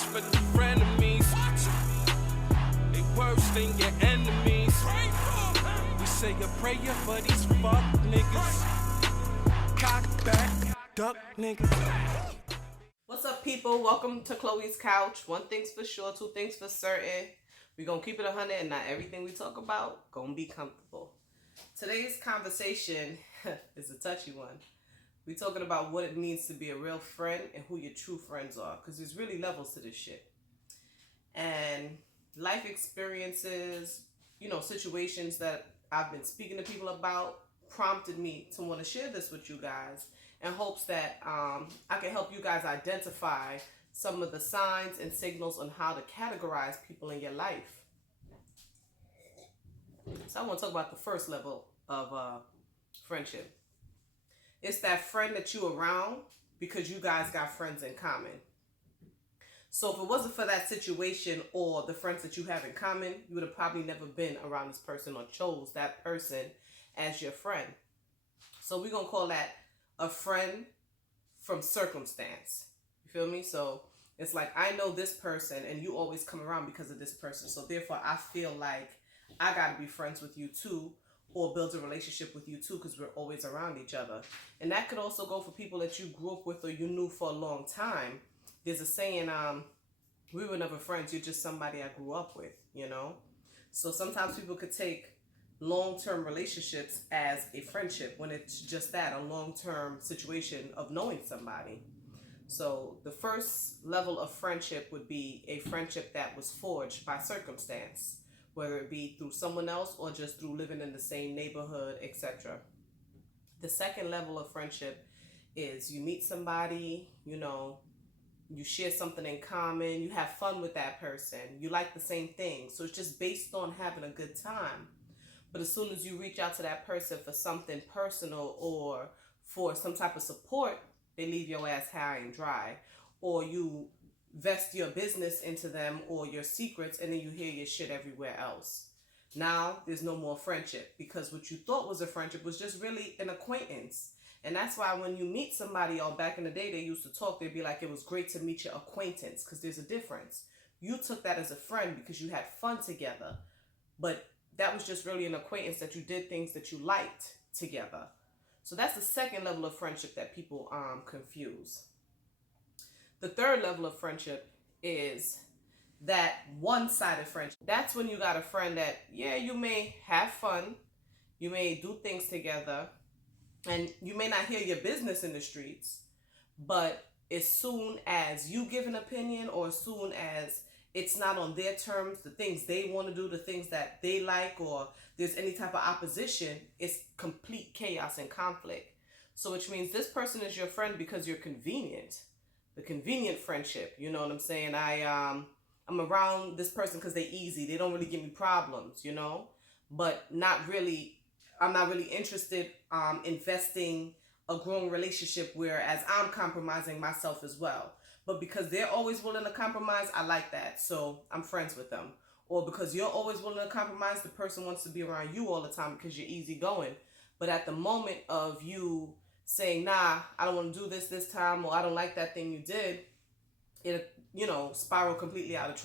watch for the frenemies. They worse than your enemies. We say a prayer for these fuck niggas. Cock back, duck niggas. What's up, people? Welcome to Cloés Couch. One thing's for sure, two things for certain. We're gonna keep it 100 and not everything we talk about gonna be comfortable. Today's conversation is a touchy one. We're talking about what it means to be a real friend and who your true friends are, because there's really levels to this shit. And life experiences, situations that I've been speaking to people about prompted me to want to share this with you guys in hopes that I can help you guys identify some of the signs and signals on how to categorize people in your life. So I want to talk about the first level of friendship. It's that friend that you around because you guys got friends in common. So if it wasn't for that situation or the friends that you have in common, you would have probably never been around this person or chose that person as your friend. So we're going to call that a friend from circumstance. You feel me? So it's like, I know this person and you always come around because of this person. So therefore I feel like I got to be friends with you too, or build a relationship with you too, because we're always around each other. And that could also go for people that you grew up with or you knew for a long time. There's a saying, we were never friends, you're just somebody I grew up with, So sometimes people could take long-term relationships as a friendship when it's just that, a long-term situation of knowing somebody. So the first level of friendship would be a friendship that was forged by circumstance, whether it be through someone else or just through living in the same neighborhood, etc. The second level of friendship is you meet somebody, you share something in common, you have fun with that person, you like the same thing. So it's just based on having a good time. But as soon as you reach out to that person for something personal or for some type of support, they leave your ass high and dry. Or you vest your business into them or your secrets and then you hear your shit everywhere else. Now there's no more friendship, because what you thought was a friendship was just really an acquaintance. And that's why when you meet somebody, all back in the day, they used to talk, they'd be like, it was great to meet your acquaintance, because there's a difference. You took that as a friend because you had fun together, but that was just really an acquaintance that you did things that you liked together. So that's the second level of friendship that people confuse. The third level of friendship is that one-sided friendship. That's when you got a friend that, yeah, you may have fun, you may do things together, and you may not hear your business in the streets, but as soon as you give an opinion or as soon as it's not on their terms, the things they want to do, the things that they like, or there's any type of opposition, it's complete chaos and conflict. So which means this person is your friend because you're convenient. The convenient friendship, you know what I'm saying? I'm around this person because they're easy. They don't really give me problems, but I'm not really interested investing a growing relationship, whereas I'm compromising myself as well. But because they're always willing to compromise, I like that. So I'm friends with them. Or because you're always willing to compromise, the person wants to be around you all the time because you're easygoing. But at the moment of you saying, nah, I don't want to do this time, or I don't like that thing you did, it, spiral completely out of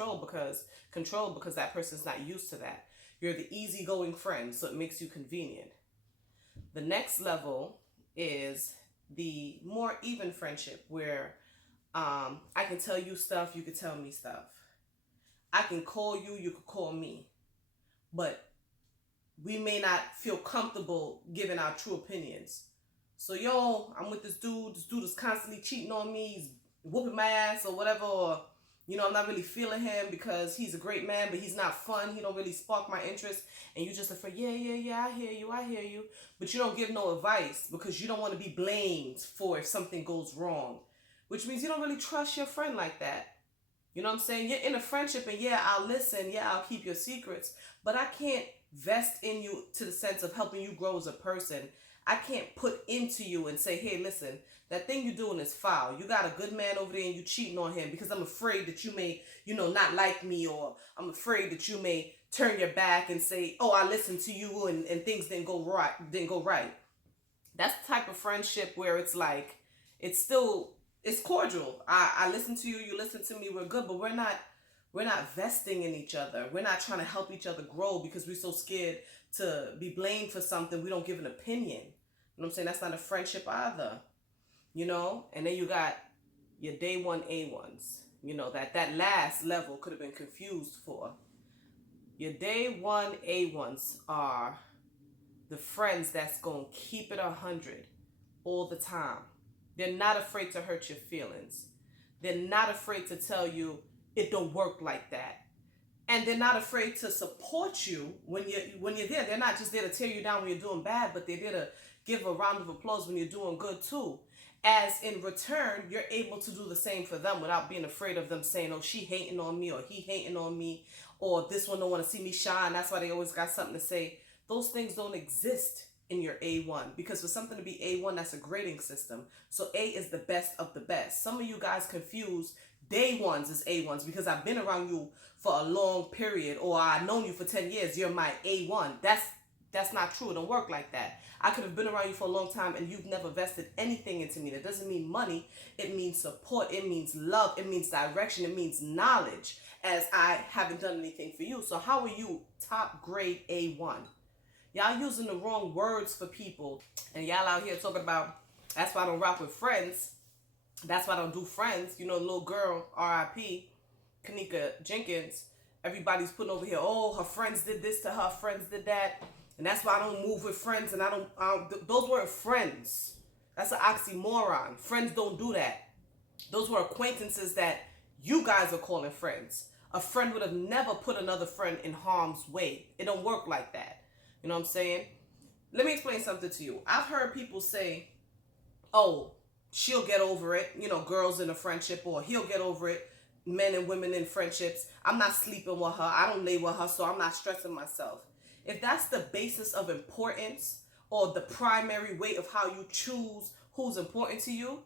control because that person's not used to that. You're the easygoing friend, so it makes you convenient. The next level is the more even friendship, where I can tell you stuff, you can tell me stuff. I can call you, you could call me. But we may not feel comfortable giving our true opinions. So, I'm with this dude is constantly cheating on me, he's whooping my ass or whatever, or, I'm not really feeling him because he's a great man, but he's not fun, he don't really spark my interest, and you just afraid, yeah, I hear you, but you don't give no advice because you don't want to be blamed for if something goes wrong, which means you don't really trust your friend like that. You know what I'm saying? You're in a friendship and yeah, I'll listen, yeah, I'll keep your secrets, but I can't vest in you to the sense of helping you grow as a person. I can't put into you and say, hey, listen, that thing you're doing is foul. You got a good man over there and you cheating on him because I'm afraid that you may, not like me, or I'm afraid that you may turn your back and say, oh, I listened to you and things didn't go right. That's the type of friendship where it's like, it's still it's cordial. I listen to you, you listen to me, we're good, but we're not vesting in each other. We're not trying to help each other grow because we're so scared to be blamed for something. We don't give an opinion. You know what I'm saying? That's not a friendship either. And then you got your day one A1's. That last level could have been confused for. Your day one A1's are the friends that's going to keep it 100 all the time. They're not afraid to hurt your feelings. They're not afraid to tell you it don't work like that. And they're not afraid to support you when you're there. They're not just there to tear you down when you're doing bad, but they're there to give a round of applause when you're doing good too. As in return, you're able to do the same for them without being afraid of them saying, oh, she hating on me, or he hating on me, or this one don't want to see me shine. That's why they always got something to say. Those things don't exist in your A1, because for something to be A1, that's a grading system. So A is the best of the best. Some of you guys confuse Day1's as A1's because I've been around you for a long period, or I've known you for 10 years. You're my A1. That's not true. It don't work like that. I could have been around you for a long time and you've never vested anything into me. That doesn't mean money. It means support. It means love. It means direction. It means knowledge, as I haven't done anything for you. So how are you top grade A1? Y'all using the wrong words for people. And y'all out here talking about, that's why I don't rock with friends. That's why I don't do friends. The little girl, R.I.P., Kanika Jenkins, everybody's putting over here, oh, her friends did this to her, friends did that. And that's why I don't move with friends, and those weren't friends. That's an oxymoron. Friends don't do that. Those were acquaintances that you guys are calling friends. A friend would have never put another friend in harm's way. It don't work like that. You know what I'm saying? Let me explain something to you. I've heard people say, oh, she'll get over it, girls in a friendship, or he'll get over it, men and women in friendships. I'm not sleeping with her. I don't lay with her, so I'm not stressing myself. If that's the basis of importance, or the primary way of how you choose who's important to you,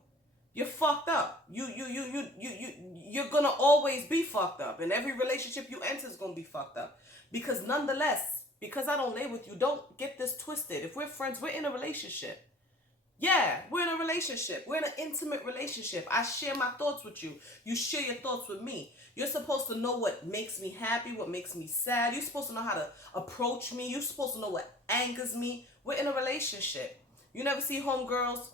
you're fucked up. You're gonna always be fucked up, and every relationship you enter is gonna be fucked up. Because nonetheless, because I don't lay with you, don't get this twisted. If we're friends, we're in a relationship. Yeah, we're in a relationship. We're in an intimate relationship. I share my thoughts with you. You share your thoughts with me. You're supposed to know what makes me happy, what makes me sad. You're supposed to know how to approach me. You're supposed to know what angers me. We're in a relationship. You never see homegirls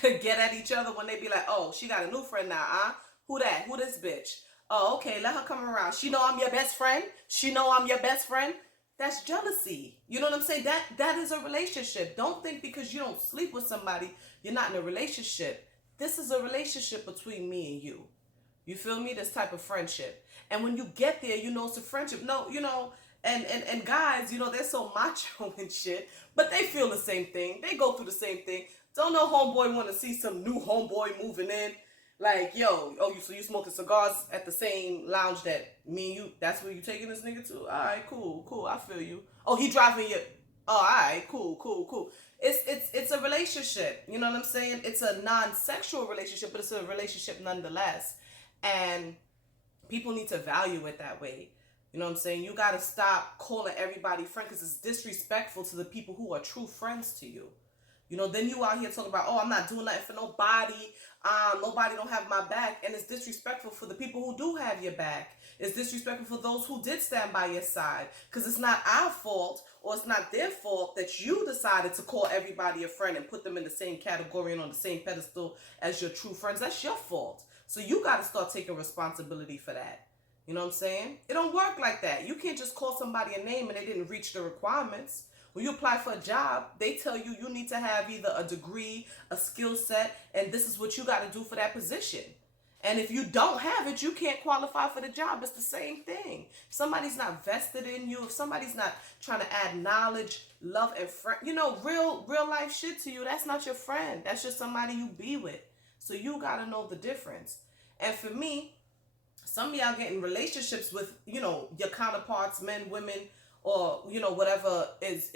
get at each other when they be like, oh, she got a new friend now, huh? Who that? Who this bitch? Oh, okay, let her come around. She know I'm your best friend? She know I'm your best friend? That's jealousy. You know what I'm saying? That is a relationship. Don't think because you don't sleep with somebody, you're not in a relationship. This is a relationship between me and you. You feel me? This type of friendship. And when you get there, it's a friendship. No, and guys, they're so macho and shit, but they feel the same thing. They go through the same thing. Don't no homeboy want to see some new homeboy moving in. Like, yo, so you smoking cigars at the same lounge that me and you, that's where you taking this nigga to? All right, cool, I feel you. Oh, he driving you. Oh, all right, cool. It's a relationship. You know what I'm saying? It's a non-sexual relationship, but it's a relationship nonetheless. And people need to value it that way. You know what I'm saying? You got to stop calling everybody friend, because it's disrespectful to the people who are true friends to you. Then you out here talking about, oh, I'm not doing nothing for nobody. Nobody don't have my back. And it's disrespectful for the people who do have your back. It's disrespectful for those who did stand by your side. Because it's not our fault, or it's not their fault that you decided to call everybody a friend and put them in the same category and on the same pedestal as your true friends. That's your fault. So you got to start taking responsibility for that. You know what I'm saying? It don't work like that. You can't just call somebody a name and they didn't reach the requirements. When you apply for a job, they tell you you need to have either a degree, a skill set, and this is what you got to do for that position. And if you don't have it, you can't qualify for the job. It's the same thing. If somebody's not vested in you, if somebody's not trying to add knowledge, love, and real life shit to you, that's not your friend. That's just somebody you be with. So you got to know the difference. And for me, some of y'all get in relationships with, your counterparts, men, women, or whatever is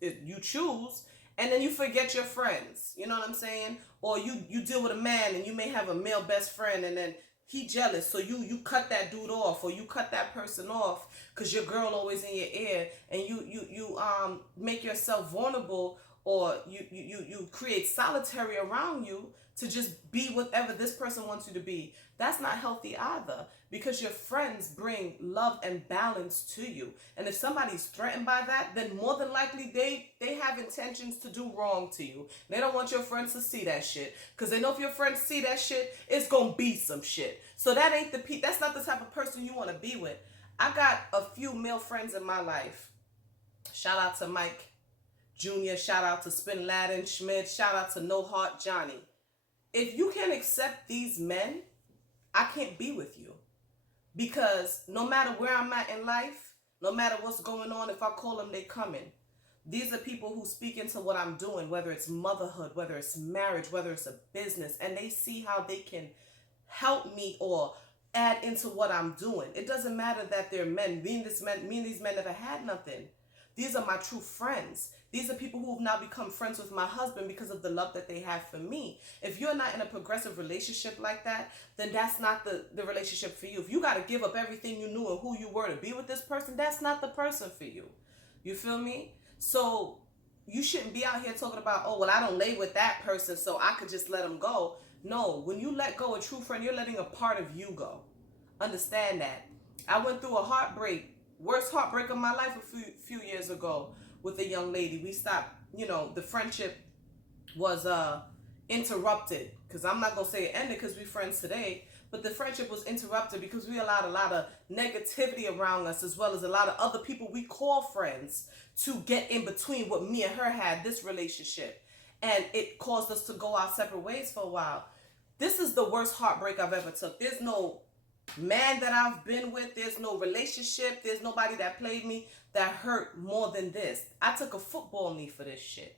you choose, and then you forget your friends. You know what I'm saying? Or you deal with a man and you may have a male best friend, and then he jealous, so you cut that dude off, or you cut that person off because your girl always in your ear, and you make yourself vulnerable, or you create solitary around you to just be whatever this person wants you to be. That's not healthy either, because your friends bring love and balance to you. And if somebody's threatened by that, then more than likely they have intentions to do wrong to you. They don't want your friends to see that shit, because they know if your friends see that shit, it's gonna be some shit. So that's not the type of person you want to be with. I got a few male friends in my life. Shout out to Mike Jr., shout out to Spin Laden Schmidt, shout out to No Heart Johnny. If you can't accept these men, I can't be with you. Because no matter where I'm at in life, no matter what's going on, if I call them, they coming. These are people who speak into what I'm doing, whether it's motherhood, whether it's marriage, whether it's a business, and they see how they can help me or add into what I'm doing. It doesn't matter that they're men. Me and these men never had nothing. These are my true friends. These are people who have now become friends with my husband because of the love that they have for me. If you're not in a progressive relationship like that, then that's not the relationship for you. If you got to give up everything you knew and who you were to be with this person, that's not the person for you. You feel me? So you shouldn't be out here talking about, oh, well, I don't lay with that person, so I could just let them go. No, when you let go a true friend, you're letting a part of you go. Understand that. I went through a heartbreak, worst heartbreak of my life a few years ago with a young lady. We stopped, the friendship was interrupted, because I'm not going to say it ended because we're friends today, but the friendship was interrupted because we allowed a lot of negativity around us, as well as a lot of other people we call friends, to get in between what me and her had, this relationship. And it caused us to go our separate ways for a while. This is the worst heartbreak I've ever took. There's no man that I've been with, there's no relationship, there's nobody that played me that hurt more than this. I took a football knee for this shit.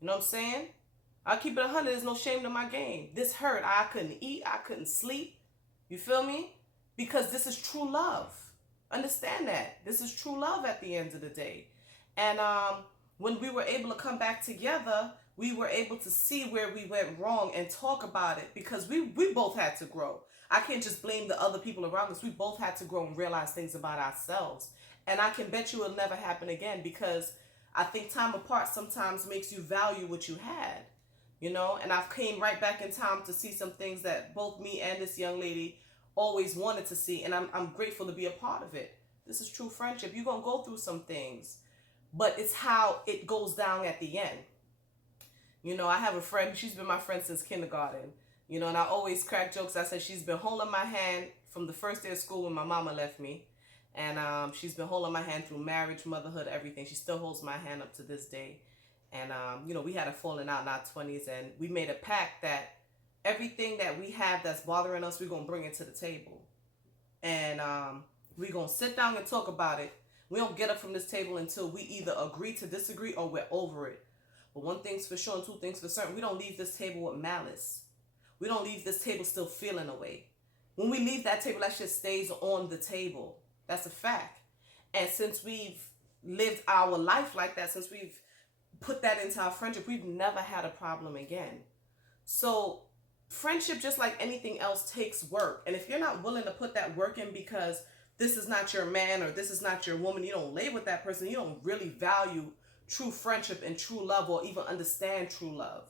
You know what I'm saying? I'll keep it 100. There's no shame to my game. This hurt. I couldn't eat. I couldn't sleep. You feel me? Because this is true love. Understand that. This is true love at the end of the day. And when we were able to come back together, we were able to see where we went wrong and talk about it, because we both had to grow. I can't just blame the other people around us. We both had to grow and realize things about ourselves. And I can bet you it'll never happen again, because I think time apart sometimes makes you value what you had, and I've came right back in time to see some things that both me and this young lady always wanted to see. And I'm grateful to be a part of it. This is true friendship. You're going to go through some things, but it's how it goes down at the end. I have a friend, she's been my friend since kindergarten, and I always crack jokes. I said she's been holding my hand from the first day of school when my mama left me. And she's been holding my hand through marriage, motherhood, everything. She still holds my hand up to this day. And, we had a falling out in our 20s, and we made a pact that everything that we have that's bothering us, we're going to bring it to the table. And we're going to sit down and talk about it. We don't get up from this table until we either agree to disagree or we're over it. But one thing's for sure and two things for certain. We don't leave this table with malice. We don't leave this table still feeling away. When we leave that table, that shit stays on the table. That's a fact. And since we've lived our life like that, since we've put that into our friendship, we've never had a problem again. So friendship, just like anything else, takes work. And if you're not willing to put that work in because this is not your man or this is not your woman, you don't lay with that person, you don't really value true friendship and true love, or even understand true love,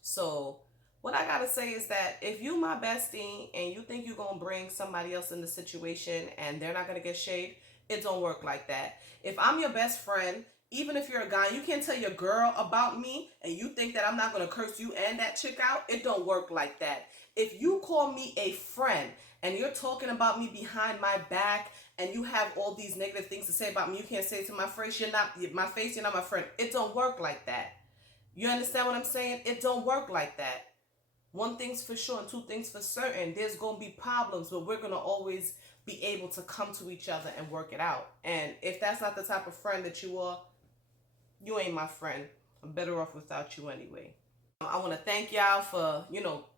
So what I gotta say is that if you my bestie and you think you're gonna bring somebody else in the situation and they're not gonna get shaved, it don't work like that. If I'm your best friend, even if you're a guy, you can't tell your girl about me and you think that I'm not gonna curse you and that chick out, it don't work like that. If you call me a friend and you're talking about me behind my back and you have all these negative things to say about me, you can't say to my face, you're not my friend. It don't work like that. You understand what I'm saying? It don't work like that. One thing's for sure and two things for certain. There's going to be problems, but we're going to always be able to come to each other and work it out. And if that's not the type of friend that you are, you ain't my friend. I'm better off without you anyway. I want to thank y'all for,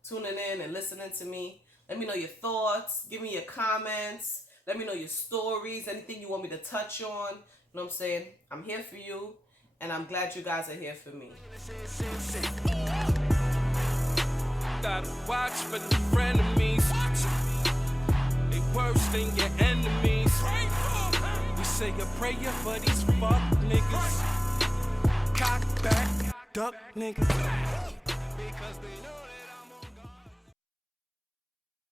tuning in and listening to me. Let me know your thoughts. Give me your comments. Let me know your stories. Anything you want me to touch on. You know what I'm saying? I'm here for you. And I'm glad you guys are here for me. Gotta watch for the frenemies. They worse than your enemies. We say a prayer for these fuck niggas. Cock back, duck niggas.